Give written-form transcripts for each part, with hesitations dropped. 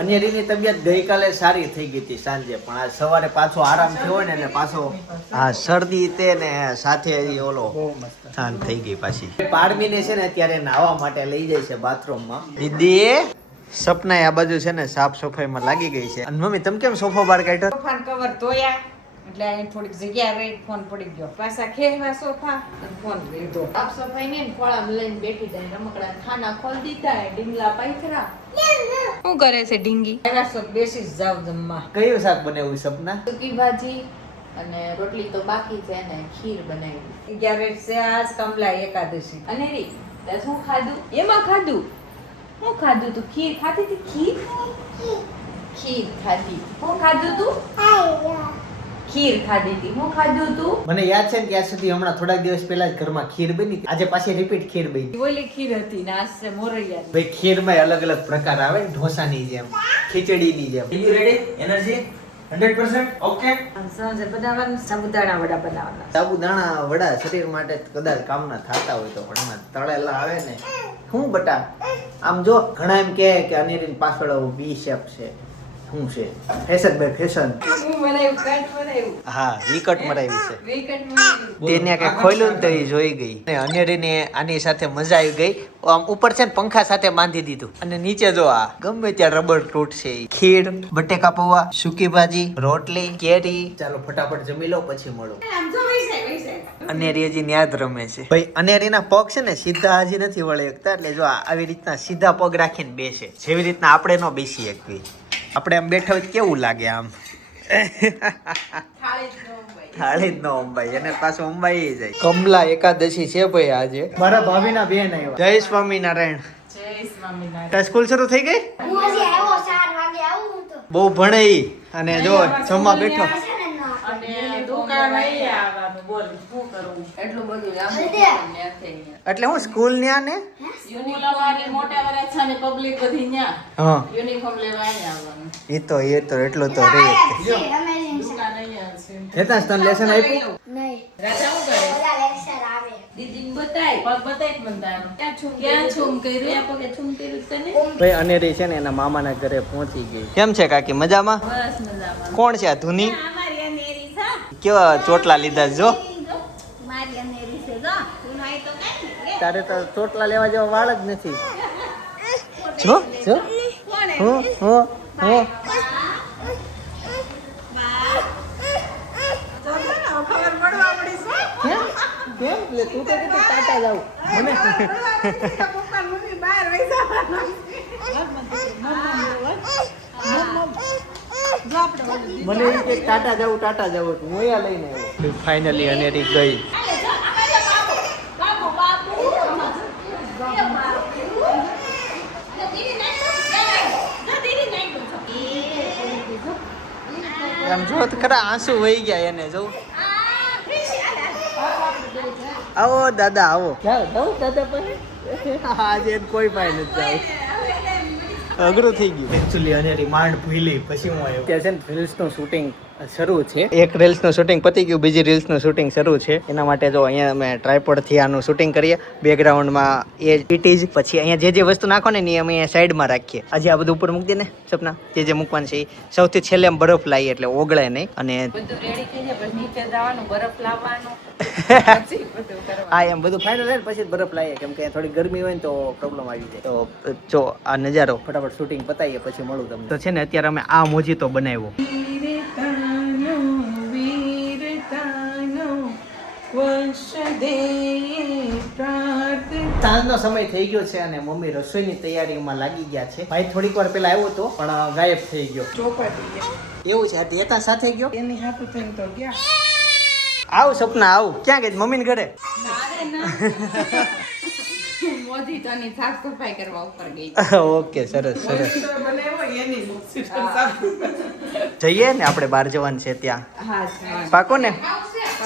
અન્યરીની તબિયત ગઈકાલે સારી થઈ ગઈ હતી સાંજે, પણ આજ સવારે પાછો આરામ થયો ને એટલે પાછો હા શરદી તે ને સાથે ઓલો શાંત થઈ ગઈ પાછી. પાડમીને છે ને અત્યારે નાહવા માટે લઈ જાય છે બાથરૂમમાં. દીદી સપના આ બાજુ છે ને સાફ સફાઈમાં લાગી ગઈ છે. અને મમ્મી તમે કેમ સોફો બહાર કાઢ્યો? સોફાનો કવર ધોયા એટલે અહીં થોડીક જગ્યા રહી, ફોન પડી ગયો. પાછા ખેવા સોફા અને ફોન લીધો. સાફ સફાઈ ને ખોળામાં લઈને બેઠી જાય. રમકડા ખાના ખોલ દીધા, ડીંગલા પાથરા. શું કરે છે ડીંગી? એના બેસી જ જાવ જમવા. કયું શાક બનાવ્યું સપના? સૂકી ભાજી અને રોટલી તો બાકી છે ને ખીર બનાવી. 11 છે આજ કમલા એકાદશી. અને રી તે શું ખાધું? એમાં ખાધું શું ખાધું? તું ખીર ખાધી હતી? ખીર ખાધી. શું ખાધું તું? ખીર ખાધી હતી. શું ખાધું તું? મને યાદ છે ને ત્યાં સુધી હમણાં થોડાક દિવસ પહેલા જ ઘરમાં ખીર બની હતી. આજે પાછી રિપીટ ખીર બની. ઓલી ખીર હતી ને આજ છે મોરૈયા. ભાઈ ખીરમાં અલગ અલગ પ્રકાર આવે ને, ઢોસાની જેમ, ખીચડીની જેમ. Are you ready? Energy 100%? Okay. સાંજે બનાવવાનું સાબુદાણા વડા બનાવવાના. સાબુદાણા વડા શરીર માટે કદાચ કામના થતા હોય તો, પણ એમાં તળેલા આવે ને શું બટા. આમ જો ઘણા એમ કે અનેરીન પાછળ બી શેપ છે. શું છે? Fashion by fashion. હું બનાવ્યું કટ બનાવ્યું. હા વિકટ મરાવી છે. વિકેટ બનાવ્યું. તેને કઈ ખોલ્યું ને તો એ જોઈ ગઈ. અને અનેરીને આની સાથે મજા આવી ગઈ. આમ ઉપર છે ને પંખા સાથે બાંધી દીધું અને નીચે જો આ ગમે ત્યાં રબર તૂટશે. ખીર, બટેકા પૌવા, સૂકી ભાજી, રોટલી, કેરી. ચાલો ફટાફટ જમી લો પછી મળો. આમ જો વૈસે. અનેરી હજી ન્યા જ રમે છે. ભાઈ અનેરીના પગ છે ને સીધા હજી નથી વળી શકતા, એટલે જો આવી રીતના સીધા પગ રાખીને બેસે. જેવી રીતના આપણે ન બેસી શકવી. આપણે આમ બેઠા હોય કેવું લાગે આમ. થાળી જ ન અંબાઈ, એને પાછું અંબાઈ જાય. કમલા એકાદશી છે ભાઈ આજે. મારા ભાભીના બેન આવ્યા. જય સ્વામિનારાયણ. જય સ્વામિનારાયણ. તારી સ્કૂલ શરૂ થઈ ગઈ? હું હજી આવ્યો 4 વાગે આવું તો. બહુ ભણે ઈ. અને જો જમવા બેઠો. અને દુકાન અહીં આવવાનું બોલ શું કરું? એટલું બધું આમ એટલે હું સ્કૂલ ન્યા ને યુનિફોર્મ વાળી મોટા વરાછા ને પબ્લિક બધી ન્યા હા યુનિફોર્મ લેવા અહીં આવવાનું. એ તો એટલું તો રે. દુકાન અહીંયા છે. હેતા તને લેસન આપ્યું? નહીં રાજા શું કરે? બધા લેક્ચર આવે. દીદીને બતાય પગ બતાય બનતા ક્યાં છૂમ કર્યું? આ પગે છૂમ કર્યું તને? ભાઈ અનેરી છે ને એના મામાના ઘરે પહોંચી ગઈ. કેમ છે કાકી મજામાં? બસ મજામાં. કોણ છે આ ધુની? અમારી અનેરી છે. કેવા ચોટલા લીધા છે જો. મારી અનેરી છે જો. તું નાઈ તો કાઈ તારે તો ચોટલા લેવા જેવા વાળ જ નથી. જો જો હું ખબર પડવા પડી છે. કેમ લે તું તો કીધું ટાટા જાવ મને પપ્પા મમ્મી બહાર વઈ જવાનું. મને એમ કે ટાટા જાવ હું અહીંયા લઈને આવ્યો. ફાઇનલી અનેરી ગઈ. આમ જો તો ખરા આંસુ વહી ગયા એને જો. આવો દાદા આવો. જાવ દાદા પાસે. આજે કોઈ પાસે નથી જાવ. અઘરું થઈ ગયું. એકચ્યુઅલી અનેરી માંડ ભૂલી પછી હું આવ્યો. ત્યાં છે ને રીલ્સનું શૂટિંગ શરૂ છે. એક રીલ્સનું શૂટિંગ પતી ગયું, બીજી રીલ્સનું શૂટિંગ શરૂ છે. એના માટે જો અહીંયા અમે ટ્રાયપોડથી આનું શૂટિંગ કરીએ. બેકગ્રાઉન્ડમાં એ ઇટીઝ, પછી અહીંયા જે વસ્તુ નાખો ને એ અમે સાઈડમાં રાખીએ. આજે આ બધું ઉપર મૂકી દે ને સપના, જે મૂકવાનું છે એ સૌથી છેલ્લે એમ બરફ લાવીએ એટલે ઓગળે નહીં. અને બધું રેડી થઈ જાય પછી નીચે જવાનું, બરફ લાવવાનું, પછી બધું કરવાનું. હા એમ બધું ફાઇનલ થાય પછી જ બરફ લાવીએ, કેમ કે થોડી ગરમી હોય ને તો પ્રોબ્લેમ આવી જાય. તો જો આ નજારો ફટાફટ શૂટિંગ પતાવીએ પછી મળું તમને. તો છે ને અત્યારે અમે આ મોજીતો બનાવ્યો. સાંજનો સમય થઈ ગયો છે અને મમ્મી રસોઈની તૈયારીમાં લાગી ગયા છે. ભાઈ થોડીક વાર પહેલા આવ્યો હતો પણ ગાયબ થઈ ગયો. ચોપાટી ગયા. એવું છે? હેતા સાથે ગયો? એની હાથું થઈને તો ગયા. આવ સપના આવ. ક્યાં ગઈ મમ્મી ને ઘરે? મોદી તની સાફ સફાઈ કરવા ઉપર ગઈ. ઓકે સરસ સરસ. બનાવ્યો એની જઈએ ને આપણે બહાર જવાનું છે ત્યાં. હા પાકો ને?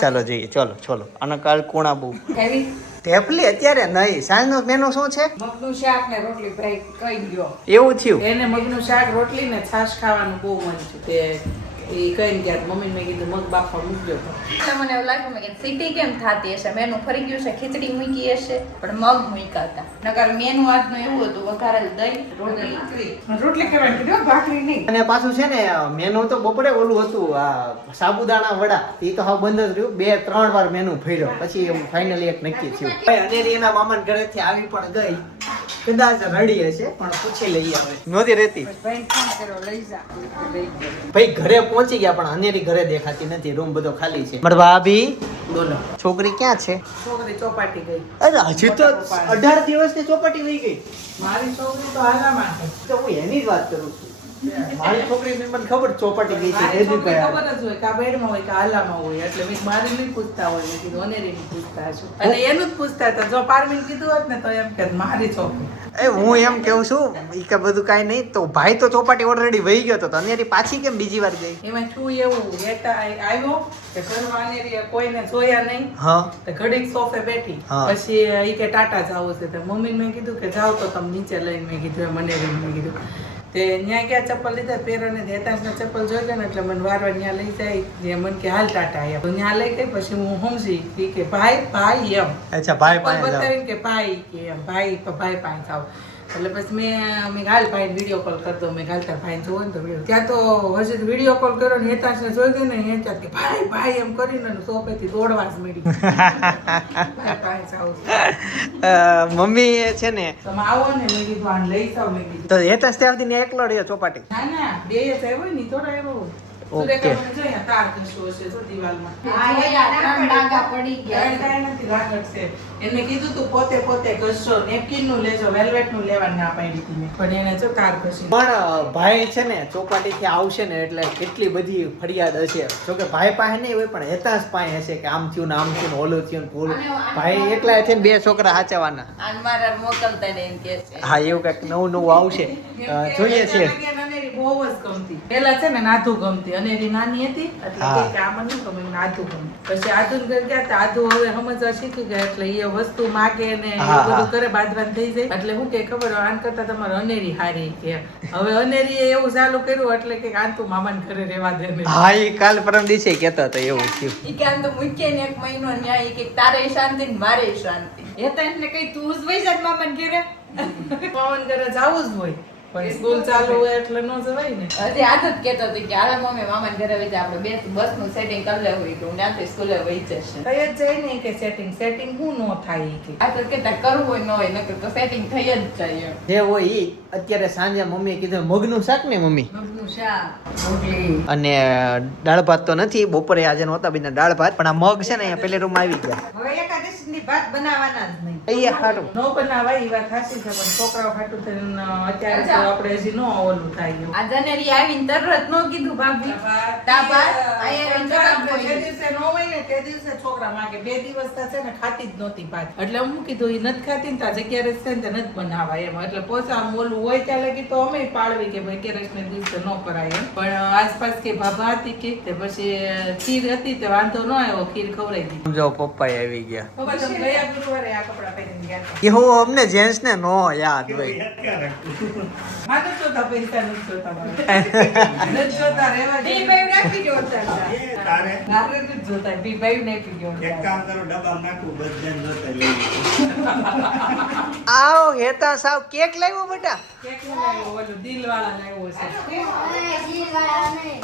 ચાલો જઈએ. ચલો અને કાલ કોણા બહુ હેવી ઢેફલી અત્યારે નહીં. સાંજનો મેનુ શું છે? મગનું શાક ને રોટલી. ભાઈ કઈ ગયો એવું થયું? એને મગનું શાક રોટલી ને છાશ ખાવાનું બહુ મન છે. તે એ કઈ ગયા મમ્મી મેં કીધું મગ બાફવા મૂકજો તો એટલે મને એવું લાગ્યું મેં કે સીટી કેમ થાતી હશે મેનું ફરી ગયું છે ખીચડી મૂકી હશે પણ મગ મૂક્યા હતા નકર મેનું આજનું એવું હતું વઘારેલ દહીં રોટલી કહેવાય કીધું ભાખરી નહીં અને પાછું છે ને મેનુ તો બપોરે ઓલું હતું આ સાબુદાણા વડા એ તો હાવ બંધ જ રહ્યું 2-3 વાર મેનુ ફેર્યો પછી ફાઇનલી એક નક્કી થયું ભાઈ અને એના મામાના ઘરેથી આવી પણ ગઈ કદાચ રડી હશે પણ પૂછી લઈએ હવે નહોતી રહેતી ભાઈ ફોન કર્યો લઈ જા ભાઈ ઘરે પહોંચી ગયા પણ અનેરી ઘરે દેખાતી નથી રૂમ બધો ખાલી છે મારા ભાભી બોલો છોકરી ક્યાં છે છોકરી ચોપાટી ગઈ અરે હજી તો 18 દિવસની ચોપાટી વહી ગઈ મારી છોકરી તો હાલામાં છે તો હું એની જ વાત કરું છું મારી છોકરીને મને ખબર ચોપાટી ગઈ છે મારી છોકરી ભાઈ ખબર જ હોય કે આ બેડમાં હોય કે હાલામાં હોય એટલે મેં મારી નહીં પૂછતા હોય મેં કીધું અનેરી નહીં પૂછતા છું અને એનું જ પૂછતા હતા જો પારમીન કીધું હોત ને તો એમ કે મારી છોકરી એ હું એમ કેવું છું ઈ કે બધું કાઈ નહીં તો ભાઈ તો ચોપાટી ઓલરેડી વહી ગયો તો અનેરી પાછી કેમ બીજી વાર ગઈ એમાં શું એવું હેતા આવ્યો કે ઘરમાં અનેરી કોઈને જોયા નહીં હા તો ઘડીક સોફે બેઠી હા. પછી ઈ કે ટાટા જાવું છે તો મમ્મીને મેં કીધું કે જાઓ તો તમે નીચે લઈને મેં કીધું એમ અનેરી મેં કીધું તે ન્યા ગયા ચપ્પલ લીધા પેરાને હેતાંશના ચપ્પલ જોઈ ગયા ને એટલે મને વારવાર ન્યા લઈ જાય જે મને કે હાલ ટાટા આવ્યા તો ન્યા લઈ ગઈ પછી હું સમજી ઈ કે ભાઈ એમ અચ્છા ભાઈ ચપ્પલ પાસે જાઓ. બતાવીને કે ભાઈ કે એમ ભાઈ પાસે જાવ એટલે પછી મેં હાલ ભાઈ વિડીયો કોલ કરી દો મેં હાલ તાર ભાઈને જોવો ને તો video. ત્યાં તો હજી વિડીયો કોલ કર્યો ને હેતાંશને જોઈ ગઈ ને હેતાંશ કે ભાઈ એમ કરીને સોફેથી દોડવા જ મળી ભાઈ પાસે જાવ મમ્મી છે ને તમે આવો ને મેં કીધું આને લઈ જાવ મેં કીધું તો હેતા ત્યાંથી ને એકલો રહ્યો ચોપાટી ના બે જ આવ્યો ને થોડા આવ્યો ઓકે. સુરેખા જો અહીંયા તાર કશો હશે જો દિવાલમાં ત્રણ ડાઘા પડી ગયા. કાંઈ નથી રાખત છે એને કીધું તું પોતે ઘસશો નેપકિન નું લેજો વેલ્વેટ નું લેવા ના પાડી હતી મેં પણ એને જો તાર ઘસી પણ ભાઈ છે ને ચોપાટી થી આવશે ને એટલે કેટલી બધી ફરિયાદ હશે જો કે ભાઈ પાસે નહીં હોય પણ હેતાંશ પાસે હશે કે આમ થયું ને આમ થયું ને ઓલું થયું ને પૂરું ભાઈ એકલા છે ને 2 છોકરા હાચવાના આન મારા મોકલતા ને એમ કે છે હા એવું કઈક નવું આવશે જોઈએ છે બહુ જ ગમતી પેલા છે ને નાધુ ગમતી અને એની નાની હતી એટલે હા. કે આ મને ગમે નાધુ ગમે પછી આધુ ઘર ગયા તો આધુ હવે સમજવા શીખી ગયા એટલે એ વસ્તુ માગે ને એ હા, બધું હા. કરે બાંધવાનું થઈ જાય એટલે હું કે ખબર આન કરતા તમારે અનેરી હારી કે હવે અનેરી એવું ચાલુ કર્યું એટલે કે આન તું મામાને ઘરે રહેવા દે ને હા એ કાલ પરમ દિવસે કહેતો હતો એવું થયું ઈ કે આમ તો મૂકે ને 1 મહિનો ન્યાય ઈ કે તારે શાંતિ ને મારે શાંતિ એ તો એટલે કઈ તું જ વઈ જા મામાને ઘરે મામાને ઘરે જાવું જ હોય પણ સ્કૂલ ચાલુ હોય એટલે ન જવાય ને હજી આજ જ કહેતો હતો કે હાલો મમ્મી મામાને ઘરે વઈ જા આપણે બસ નું સેટિંગ કરી લેવું કે હું ત્યાંથી સ્કૂલે વઈ જશે થઈ જ જાય ને કે સેટિંગ હું ન થાય ઈ કે આ તો કેતા કરવું હોય ન હોય નકર તો સેટિંગ થઈ જ જાય એમ જે હોય ઈ અત્યારે સાંજે મમ્મીએ કીધું મગનું શાક ને મમ્મી મગનું શાક રોટલી અને દાળ ભાત તો નથી બપોરે આજે નહોતા બીના દાળ ભાત પણ આ મગ છે ને અહીંયા પેલે રૂમ આવી ગયા હવે એકાદશીની ભાત બનાવવાના જ નહીં અહીંયા ખાટું નો બનાવાય ઈ વાત સાચી છે પણ છોકરાઓ ખાટું થઈને અત્યારે તો આપણે હજી ન ઓલું થાય એવું. આ જનેરી આવીને તરત નો કીધું ભાભી તાબાત આયા પણ રંજકા જે બોલી દિવસે નો હોય ને તે દિવસે છોકરા માંગે 2 દિવસ તો છે ને ખાતી જ નહોતી ભાત એટલે હું કીધું ઈ નથી ખાતી ને તો આ જગ્યાએ છે ને તે નથી બનાવાય એમ એટલે પોસા આમ ઓલું હોય ત્યાં લગી તો અમે પાળવી કે ભાઈ કેરેસને દિવસે ન કરાય એમ પણ આસપાસ કે ભાભા હતી કે તે પછી ખીર હતી તે વાંધો ન આવ્યો ખીર ખવડાવી દીધી જો પપ્પા આવી ગયા પપ્પા તમે ગયા ગુરુવારે આ કપડાં પહેરીને ગયા હતા એ હું અમને જેન્ટ્સ ને નો યાદ હોય હા તો જોતા પૈસા નથી જોતા મારે. નથી જોતા રહેવા દે. બી ભાઈ નાખી દો તારે મારે નથી જોતા બી ભાઈ નાખી દો એક કામ કરો ડબ્બા નાખું બધાને જોતા લઈ આવો હેતા સાવ કેક લાવ્યો બેટા કેક નો લાવ્યો ઓલો દિલવાળા લાવ્યો છે અને જીલવાળા નહીં.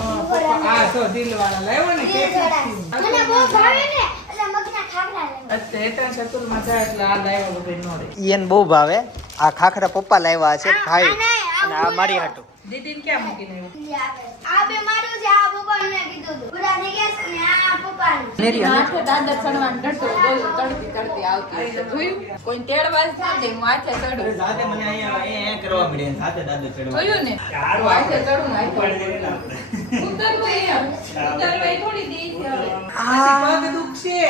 હા તો દિલવાળા લાવ્યો ને કેક જીલવાળા. મને બહુ ભાવે ને એટલે મગના ખાખરા લેવા. અત્યારે હેઠળ શતુલમાં જાય એટલે આ લાવ્યો બધે નો રે એને બહુ ભાવે આ ખાખરા પપ્પા લાવ્યા છે ભાઈ આ નહીં, આ અને આ મારી હાટુ દીદીને ક્યાં મૂકીને આવ્યો? આ બે મારું છે આ પપ્પાનું મેં કીધું હતું. પૂરા થઈ ગયા છે ને આ પપ્પાનું. નેરી માથે દાદર ચડવાનું ડરતો ચડતી કરતી આવતી હશે. જોયું કોઈ તેડવા જ ના દે માથે ચડું સાથે મને અહીંયા કરવા પડે સાથે દાદુ ચડવા જોયું ને માથે ચડું ને ઉતરવું એમ ઉતરવાય થોડી દી છે હવે. પછી પગ દુખશે.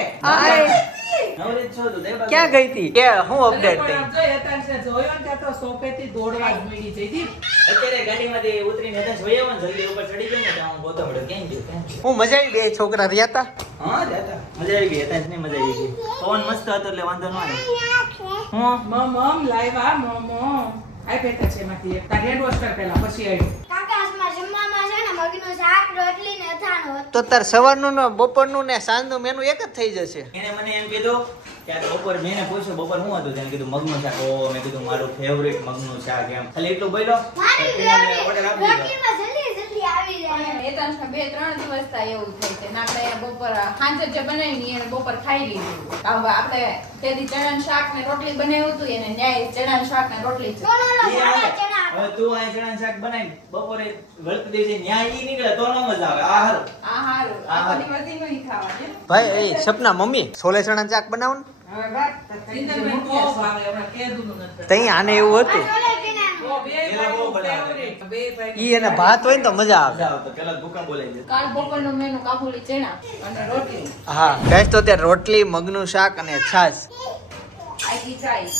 નવરી છો તો દેવા ક્યાં ગઈ હતી કે હું અપડેટ પણ થઈ આમ જો હેતાંશને જોયો ને ત્યાં તો સોફેથી દોડવા જ મળી જઈ હતી. અત્યારે ગાડીમાંથી ઉતરીને હતા જોઈ આવો ને જલ્દી ઉપર ચડી ગયો ને તો હું ગોતો મળ્યો ક્યાં ગયો ક્યાં ગયો? હું મજા આવી બે છોકરા રહ્યા હતા હા જાતા મજા આવી ગઈ હતા જ નહીં મજા આવી ગઈ પવન મસ્ત હતો એટલે વાંધો ન આવ્યો મમ લાવ્યા મમ આ પેટા છે એમાંથી એક તાર હેડ વોશ કર પહેલા પછી આવ્યો કાકા હાથમાં જમવામાં છે ને મગનું શાક રોટલી ને તો તાર સવારનું ને બપોરનું ને સાંજનું મેનુ એક જ થઈ જશે. એને મને એમ કીધું કે આ બપોર મેં પૂછ્યું બપોર શું હતું તેને કીધું મગનું શાક. ઓ મેં કીધું મારું ફેવરેટ મગનું શાક એમ. ખાલી એટલું બોલ્યો મારી ઓર્ડર આપી દીધો. રોટલીમાં જલ્દી આવી જાય. એતાંશમાં 2-3 દિવસ થાય એવું થાય છે ને આપણે બપોર સાંજે જે બનાવી એને બપોર ખાઈ લીધું. આપણે તેથી ચણાનું શાક ને રોટલી બનાવ્યું હતું એને ન્યાય ચણાનું શાક ને રોટલી છે. હવે તું આ ચણાનું શાક બનાવી બપોરે વળતી દેજે ન્યાય ઈ નીકળે તો ન મજા આવે. આ હારું. આ હારું આખો દિવસ ઈ નહીં ખાવાનું. ભાઈ એ સપના મમ્મી છોલે ચણા શાક બનાવો ને જીંદલભાઈ બહુ ભાવે, હમણાં કીધું નથી. તઈ આને એવું હતું બહુ બે બહુ ભાઈનું બનાવે. favorite. બે ભાઈનું ઈ એને ભાત હોય ને તો મજા આવે. મજા આવતો. પેલા ભૂકા બોલાઈ જાય. કાલ બપોરનું મેનુ કાબુલી ચણા અને રોટલી. હા ગાઈસ તો ત્યાં રોટલી મગનું શાક અને છાશ આખી ચાય.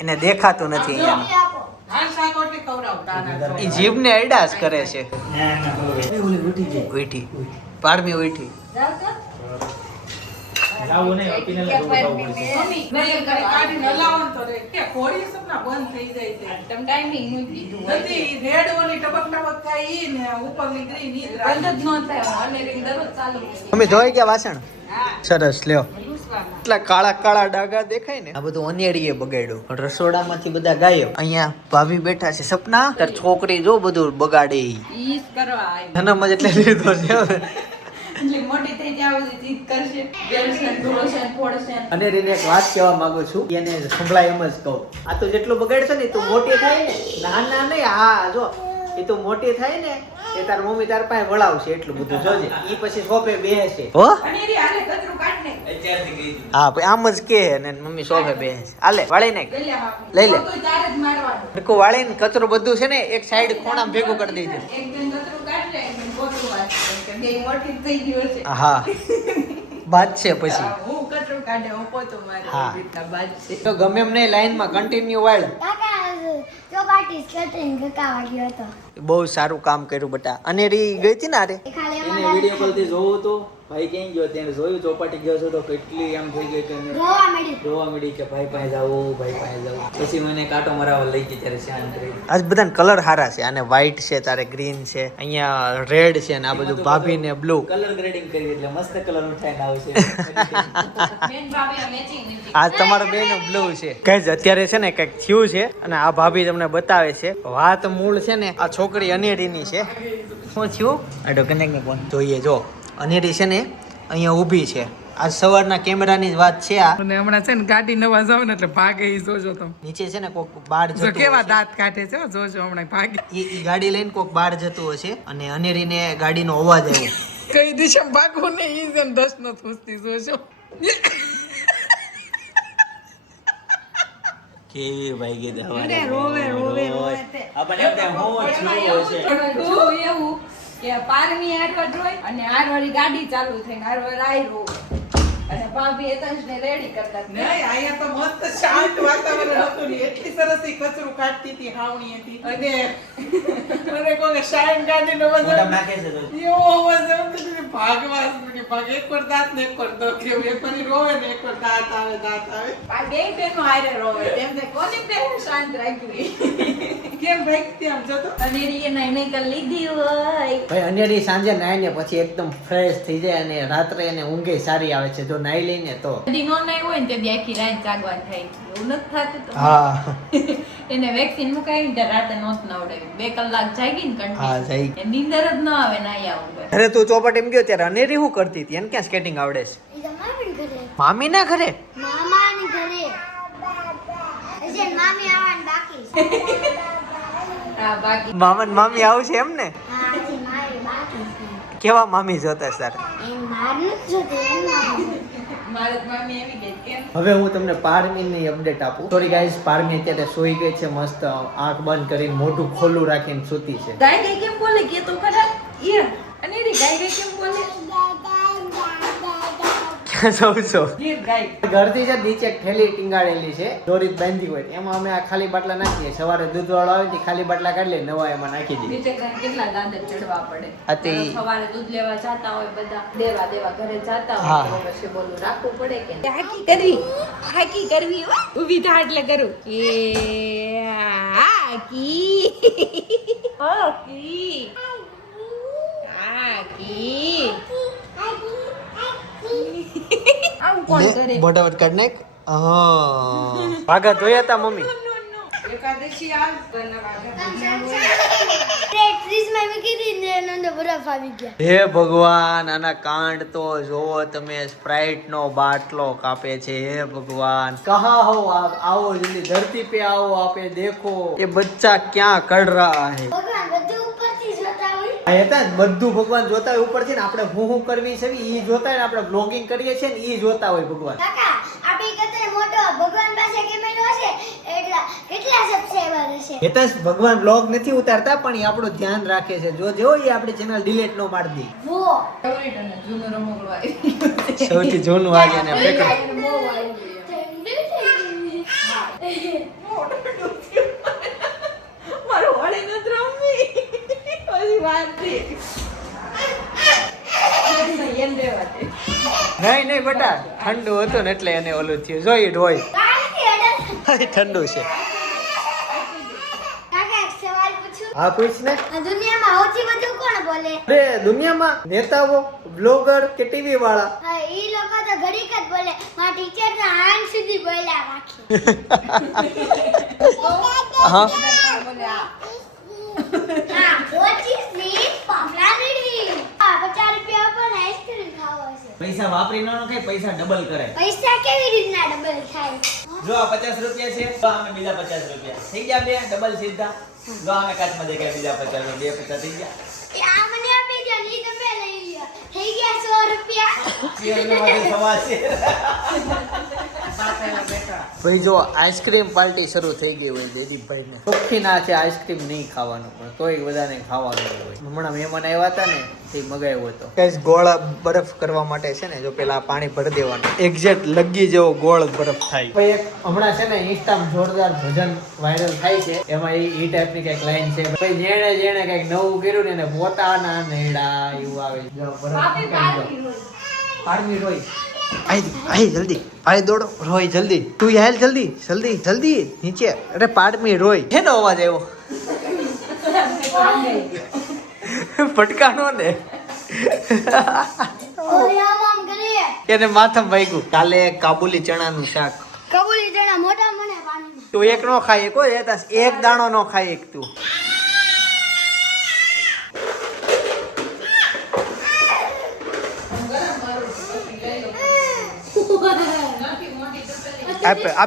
એને દેખાતું નથી અહીંયા હા, શાક રોટલી ખવડાવતા. ઈ જીભને અડાસ કરે છે. ના ના બરોબર. એ ઓલી ઉઠી જાય. ઉઠી પાડમી ઉઠી જાવ તો. જાવું નહીં, આપીને લઈ જવું પડશે. મમ્મી નહીં, ઘરે કાઢીને હલાવો ને તો રે. કે ખોડી સપના બંધ થઈ જાય છે. તમે ટાઈમિંગ મૂકી દીધું હોય. નથી, રેડ ઓલી ટપક ટપક થાય ઈ ને ઉપરની ગ્રીન ઈ જ રાખે. બંધ જ ન થાય અને રીંગ દરરોજ ચાલુ હોય. મમ્મી ધોઈ ગયા વાસણ હા સરસ લ્યો ભૂસવામાં. એટલા કાળા કાળા ડાઘા દેખાય ને આ બધું અનિયરીએ બગાડ્યું પણ રસોડામાંથી બધા ગાયબ. અહીંયા ભાભી બેઠા છે. સપના તાર છોકરી જો બધું બગાડે ઈ. ઈ જ કરવા આવી. જન્મ જ એટલે લીધો છે હવે. એટલે મોટી થઈ જાય બધી જીદ કરશે, ગેરશે, ધોળશે, ફોડશે. અને રીને એક વાત કહેવા માંગુ છું એને સંભળાય એમ જ કહું. આ તો જેટલું બગાડશે ને તું મોટી થાય ને નાના નહીં હા જો એ તો મોટી થાય ને એ તાર મમ્મી તાર પાસે વળાવશે એટલું બધું જોજે. ઈ પછી સોફે બેસે હો અને રી હાલે કચરું કાઢ ને. અત્યારથી કહી દીધું. હા પછી આમ જ કે ને મમ્મી સોફે બેસે હાલે વાળી નાખ ગલ્યા લઈ લે. તો તારે જ મારવાનું. ડકો વાળીને કચરો બધું છે ને એક સાઈડ ખૂણામાં ભેગું કરી દેજે. એક બેન કચરું કાઢ લે, એક બેન પોતું વાંચે. કે બે મોટી થઈ ગયું છે. હા બાદ છે પછી હું કચરું કાઢે, હું પોતું મારે. હા. એવી રીતના બાજ છે. તો ગમે એમ નહીં લાઈનમાં કન્ટિન્યુ વાળ. કાકા ચોપાટી સ્કેટિંગ કાકા વાગ્યો હતો. બહુ સારું કામ કર્યું બટા. અને રી ગઈ હતી ને આરે એ ખાલી એને એમાં વિડીયો કોલ થી જોવું તો ભાઈ ક્યાં ગયો તેને જોયું ચોપાટી ગયો છો તો કેટલી એમ થઈ ગઈ કે એને રોવા મળી. જોવા મળી કે ભાઈ પાસે જાવું ભાઈ પાસે જાવું. પછી મને કાંટો મરાવવા લઈ ગઈ ત્યારે શાંત રહી. આજ બધાને કલર હારા છે. આને વ્હાઈટ છે તારે ગ્રીન છે અહીંયા રેડ છે ને આ બધું ભાભી ને બ્લુ. કલર ગ્રેડિંગ કરી એટલે મસ્ત કલર ઉઠાઈને આવશે. બેન ભાભી મેચિંગ નથી. આજ તમારો બેનો બ્લુ છે. કઈ અત્યારે છે ને કઈક થયું છે અને આ ભાભી તમને બતાવે છે. વાત મૂળ છે ને આ છોકરી અનેરીની છે. શું થયું આડો કનેક્ટ ને કોણ જોઈએ જો અનેરી છે ને અહીંયા ઊભી છે. આજ સવારના કેમેરાની જ વાત છે આ. અને હમણાં છે ને ગાડી નવા જાવ ને એટલે ભાગે ઈ જોજો તમે. નીચે છે ને કોક બાર જો જતું કેવા હશે. દાંત કાઢે છે હો, જોજો હમણાં ભાગે. ઈ ગાડી લઈને કોક બાર જતું હશે અને અનેરીને ગાડીનો અવાજ આવ્યો. કઈ દિશામાં ભાગવું ને ઈ છે ને દસ નો થૂસતી જોજો. કેવી ભાઈ ગઈ અરે રોવે રોવે તે. આપણને એમ થાય હું છું હશે. જોયું એવું કે પારની આરવડ હોય અને આરવાળી ગાડી ચાલુ થઈને આરવડ આયરો અને ભાભી એતંશને રેડી કરતા હતા. નહીં, અહીંયા તો મસ્ત શાંત વાતાવરણ હતું ને એટલી સરસ ઈ કચરું કાઢતી હતી હાવણીએથી. અને કોકે શાયન ગાડીનો મોઢામાં વજન નાખે છે તો. એવો અવાજ આવતો હતો ને ભાગવા કે ભાગ એક વાર દાંત ને એક વાર દોખ્યો, એક વાર ઈ રોવે ને એક વાર દાંત આવે દાંત આવે. આ બે બહેનો હારે રોવે તેમને કોની બહેન શાંત રાખ્યું કેમ ભાગતી આમ જતો? અને એ નહીં તો લીધી હોય. ભાઈ અનેરી સાંજે નાય ને પછી એકદમ ફ્રેશ થઈ જાય અને રાત્રે એને ઊંઘે સારી આવે છે જો નાઈ લઈને તો. કદી નો નહીં હોય ને તે આખી રાત જાગવાનું થાય એવું નથી થતું તો. હા એને વેક્સિન મુકાવી ને રાતે નોત નવડાવી 2 કલાક જાગી ને હા જઈ. કંટી નીંદર જ ન આવે ના આવું. અરે તું ચોપાટીમાં ગયો ત્યારે અનેરી શું કરતી હતી એને ક્યાં સ્કેટિંગ આવડે છે? ઈ તો મામી ઘરે. મામી ના ઘરે મામાની ઘરે. હજી મામી આવવાનું બાકી છે. હા બાકી મામા ને મામી આવશે એમ ને? હા, હજી મારી બાકી છે. કેવા મામી જોતા સર? એમ માર નથી જોતી, એમ માર. મારા મમ્મી એવી ગઈ કેમ હવે હું તમને પારમીની અપડેટ આપું. સોરી ગાઈઝ પારમી અત્યારે સોઈ ગઈ છે મસ્ત આંખ બંધ કરીને મોઢું ખોલું રાખીને સૂતી છે. ગાય ગઈ કેમ બોલે કે તો ખરા ઈ અને રી ગાય ગઈ કેમ બોલે ક્યાં જાઉં છો? ઈ ગાય ઘરથી જ નીચે એક થેલી ટીંગાડેલી છે દોરી બાંધી હોય એમાં અમે આ ખાલી બાટલા નાખીએ. સવારે દૂધ વાળો આવે ને ખાલી બાટલા કાઢી લે નવા એમાં નાખી દઈએ. નીચે કેટલા દાદર ચડવા પડે આ તે- સવારે દૂધ લેવા જાતા હોય બધા દેવા ઘરે જાતા હા. હોય તો પછી બોલું રાખવું પડે કે હાકી કરવી હો ઊભી થા એટલે કરું કે હાકી હાકી હાકી ફટાફટ કાઢ નાખ. હા ભાગા ધોયા તા મમ્મી. એકાદશી આજ બનાવવા ફ્રીજ માં મૂકી દીધી ને એનો બરફ આવી ગયા. હે ભગવાન, આના કાંડ તો જોવો તમે. સ્પ્રાઇટ નો બાટલો કાપે છે. હે ભગવાન, કહા હો આપ, આવો જલ્દી ધરતી पे आओ, આપે देखो ये बच्चा क्या कर रहा है. ભગવાન બધું ઉપરથી જોતા હોય. આ હતા ને, બધું ભગવાન જોતા હોય ઉપરથી ને. આપણે હું કરવી છે ઈ જોતા હોય ને, આપણે બ્લોગિંગ કરીએ છીએ ને ઈ જોતા હોય ભગવાન. કાકા આપણી કરતા મોટો ભગવાન પાસે કેમેરો હશે એટલા કેટલા સબસ્ક્રાઇબર હશે. હેતસ ભગવાન બ્લોગ નથી ઉતારતા પણ એ આપણું ધ્યાન રાખે છે. જો જો એ આપણી ચેનલ ડિલીટ નો મારી દે. વો ફેવરિટ અને જૂનું રમકડું આવી સૌથી જૂનું આજે ને પેકડ. બહુ આવી મારું હોળી નથી રમવી પછી વાત થઈ એમ રેવા દે. નહીં બેટા, ઠંડુ હતું ને એટલે એને ઓલું થયું. જોઈ ઢોય કાલથી અડર. ઠંડુ છે. કાકા એક સવાલ પૂછું. હા પૂછ ને. આ દુનિયામાં સૌથી વધુ કોણ બોલે? અરે દુનિયામાં નેતાઓ, બ્લોગર કે ટીવી વાળા? હા ઈ લોકો તો ઘડીક જ બોલે. મારા ટીચર તો હાન સુધી બોલ્યા રાખે. હા બોલે આ હા 25 પાપડા રેડી. હા 50 રૂપિયા પર આઈસ્ક્રીમ ખાવા છે. પૈસા વાપરી ન નખાય, પૈસા ડબલ કરાય. પૈસા કેવી રીતના ડબલ થાય? જો આ 50 રૂપિયા છે તો આમે બીજા 50 રૂપિયા થઈ ગયા, બે ડબલ સીધા. જો આમે કાચમાં દેખાય બીજા 50, બે 50 થઈ ગયા. એ આ મને આપી દો, ઈ તમે લઈ લ્યો. થઈ ગયા 100 રૂપિયા. શેરમાંથી સવા શેર. બાપેલા બેટા ભાઈ જો આઈસ્ક્રીમ પાર્ટી શરૂ થઈ ગઈ હોય દેદીપભાઈ ને. ચોખ્ખી ના છે આઈસ્ક્રીમ નહીં ખાવાનું, પણ તોય બધાને ખાવાનું હોય. હમણાં મહેમાન આવ્યા હતા ને તે મગાવ્યો હતો. કઈ ગોળ બરફ કરવા માટે છે ને, જો પેલા પાણી ભરી દેવાનું, એક્ઝેક્ટ લગી જેવો ગોળ બરફ થાય. ભાઈ એક હમણાં છે ને ઇન્સ્ટામાં જોરદાર ભજન વાયરલ થાય છે, એમાં ઈ ટાઈપની કઈક લાઈન છે. ભાઈ જેણે કઈક નવું કર્યું ને એને પોતાના નેડા એવું આવે. જો બરફ પારમી રોય. આઈ જલ્દી, આઈ દોડો રોય જલ્દી. તું યાર જલ્દી જલ્દી જલ્દી નીચે. અરે પાડમી રોય. હેનો અવાજ આવ્યો? ફટકાનો ને. ઓય આમ કરીએ. એને માથમ વાગ્યું. કાલે કાબુલી ચણાનું શાક. કબૂલી જણા મોઢા મને પાણી. તું એક નો ખાય એક હોય, એક દાણો નો ખાય એક તું.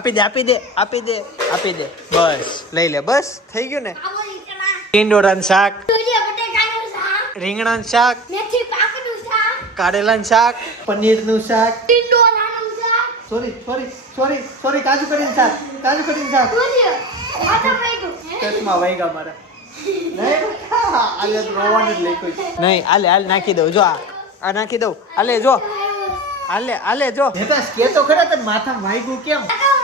આપી દે બસ લઈ લે. બસ થઈ ગયું ને. કબૂલી જણા. ટીંડોરાનું શાક, સૂર્ય બટેકાનું શાક. રીંગણાનું શાક, મેથી પાકનું શાક. કારેલાનું શાક, પનીરનું શાક. ટીંડોરાનું શાક. સોરી કાજુ કઢીનું શાક. સૂર્ય માથા પાઈગું. ચશ્મા વાગ્યા મારા. નહીં આલે નાખી દઉં. જો આ નાખી દઉં. આલે જો આલે જો. કે તો ખરા તને માથામાં વાગ્યું કેમ?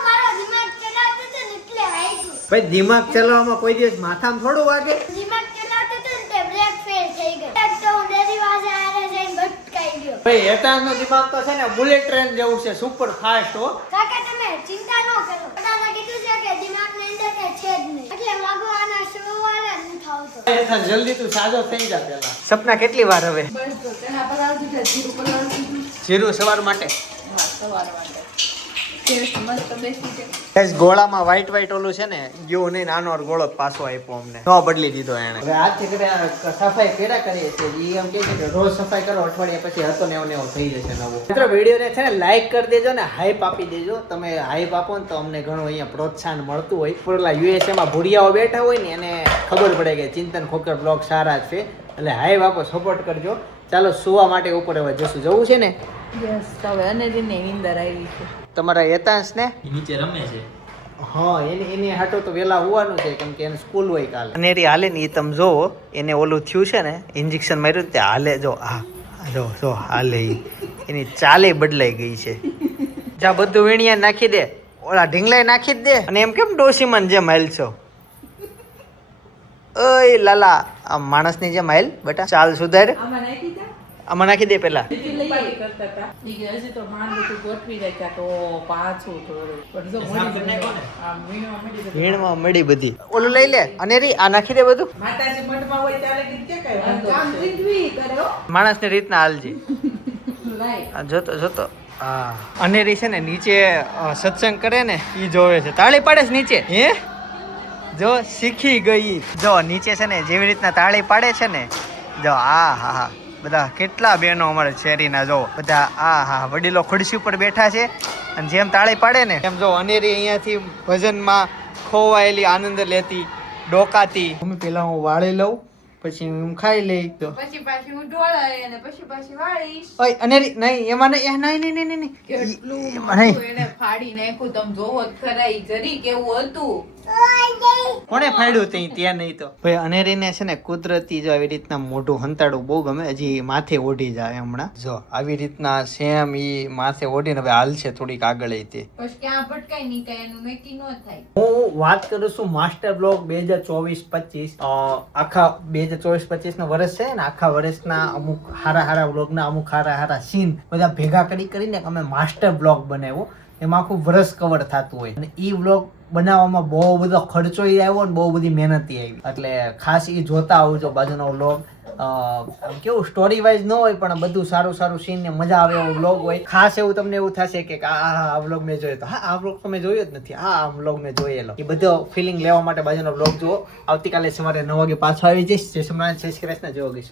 મારો દિમાગ ચલાવતો હતો ને એટલે વાગ્યું. ભાઈ દિમાગ ચલાવવામાં કોઈ દિવસ માથામાં થોડું વાગે? દિમાગ ચલાવતો હતો ને તે બ્રેક ફેલ થઈ ગઈ. તો હું ડેરી પાસે આરે જઈને ભટકાઈ ગયો. ભાઈ હેતાનો દિમાગ તો છે ને બુલેટ ટ્રેન જેવું છે, સુપર ફાસ્ટ હો. કાકા તમે ચિંતા ન કરો. બધાને કીધું છે કે દિમાગની અંદર કઈ છે જ નહીં. એટલે ભગવાનના સવારે ન થાવતો. હેતા જલ્દી તું સાજો થઈ જા પેલા. સપના કેટલી વાર હવે? બસ તો તેના પર આવતી છે જીરું પલાળ દીધું. જીરું સવાર માટે. હા સવાર માટે ટેસ્ટ મસ્ત બેસી છે. ગાઈસ ગોળામાં વ્હાઈટ ઓલું છે ને, ગયો નહીં નાનો ગોળો પાછો આપ્યો અમને. નો બદલી દીધો એને. હવે આજથી કરે સફાઈ કર્યા કરીએ છીએ. ઈ એમ કહે છે કે રોજ સફાઈ કરો, અઠવાડિયા પછી હતો ને એવો થઈ જશે નવો. મિત્રો વિડીયોને છે ને લાઈક કરી દેજો ને હાઈપ આપી દેજો. તમે હાઈપ આપો ને તો અમને ઘણું અહીંયા પ્રોત્સાહન મળતું હોય. પેલા યુએસએ માં ભુડિયાઓ બેઠા હોય ને એને ખબર પડે કે ચિંતન ખોખર બ્લોગ સારા છે, એટલે હાઈપ આપો, સપોર્ટ કરજો. ચાલો સુવા માટે ઉપર હવે જવું છે ને. યસ હવે અનેરીને નીંદર આવી છે. તમારા હેતાંશ ને નીચે રમે છે. હા એની હાટો તો વેલા હોવાનું છે, કેમ કે એને સ્કૂલ હોય કાલે. અનેરી હાલે ને એ તમે જોવો, એને ઓલું થયું છે ને, ઇન્જેક્શન માર્યું ને તે હાલે. જો જો હાલે એની ચાલે બદલાઈ ગઈ છે. જા બધું વીણિયા નાખી દે, ઓલા ઢીંગલાય નાખી જ દે. અને એમ કેમ ડોસીમાં જેમ હાલ છો? ઓય લાલા, આ માણસની જેમ હાલ બેટા. ચાલ સુધાર. આમાં નાખી દે. આમાં નાખી દે પેલા. પાર્ટી કરતા હતા. ઈ કે હજી તો માંડ બધું ગોઠવી રાખ્યા તો પાછું થોડું. પણ જો સાફ કરી નાખો ને. આમ વીણવા મળી જશે. વીણમાં મળી બધી. ઓલું લઈ લે અનેરી, આ નાખી દે બધું. માતાજી મઠમાં હોય ત્યારે કઈ કઈ વાંધો આમ છે. જીતવી કરો. માણસની રીતના હાલજી. લાઈ. આ જોતો હા અનેરી છે ને નીચે સત્સંગ કરે ને ઈ જોવે છે. તાળી પાડે છે નીચે. હે જો શીખી ગઈ. જો નીચે છે ને જેવી રીતના તાળી પાડે છે ને, જો હા હા હા બધા કેટલા બહેનો અમારે શેરીના જો બધા આ હા વડીલો ખુરશી ઉપર બેઠા છે અને જેમ તાળી પાડે ને એમ જો અનેરી અહીંયાથી ભજનમાં ખોવાયેલી આનંદ લેતી ડોકાતી. મમ્મી પેલા હું વાળી લઉં પછી હું ખાઈ લઈ. તો પછી પાછી હું ઢોળાય અને પછી વાળીશ. ઓય અનેરી નહીં એમાં નહીં નહીં નહીં કેટલું એમાં નહીં. મોટું એને ફાડી નાખ્યું. તમે જોવો જ ખરા ઈ જરી કેવું હતું. કોણે ફાડ્યું તે ત્યાં નહીં તો ભાઈ અનેરીને છે ને કુદરતી જો આવી રીતના મોઢું હંતાડું બહુ ગમે. હજી માથે ઓઢી જાય હમણાં જો આવી રીતના સેમ ઈ માથે ઓઢીને હવે હાલશે થોડીક આગળ તે. પછી ક્યાં ભટકાય નહીં કાંઈ એનું નક્કી ન થાય. હું વાત કરું છું માસ્ટર બ્લોગ 2024-25 આખા 2024-25 નો વર્ષ છે ને આખા વર્ષના અમુક હારા બ્લોગના અમુક હારા સીન બધા ભેગા કરીને અમે માસ્ટર બ્લોગ બનાવ્યો. એમાં આખું વર્ષ કવર થતું હોય અને ઈ બ્લોગ બનાવવામાં બહુ બધો ખર્ચો આવ્યો ને બહુ બધી મહેનત આવી. એટલે ખાસ ઈ જોતા આવજો બાજુનો બ્લોગ. કેવું સ્ટોરી વાઇઝ ન હોય પણ બધું સારું સીન ને મજા આવે એવો બ્લોગ હોય. ખાસ એવું તમને એવું થશે કે આ બ્લોગ મેં જોયો તો આ બ્લોગ તો મેં જોયો જ નથી, આ બ્લોગ મેં જોયેલો. એ બધો ફિલિંગ લેવા માટે બાજુનો બ્લોગ જુઓ. આવતીકાલે સવારે 9 વાગે પાછો આવી જઈશ. જય સોમનાથ, જય શ્રી કૃષ્ણ, જય યોગેશ.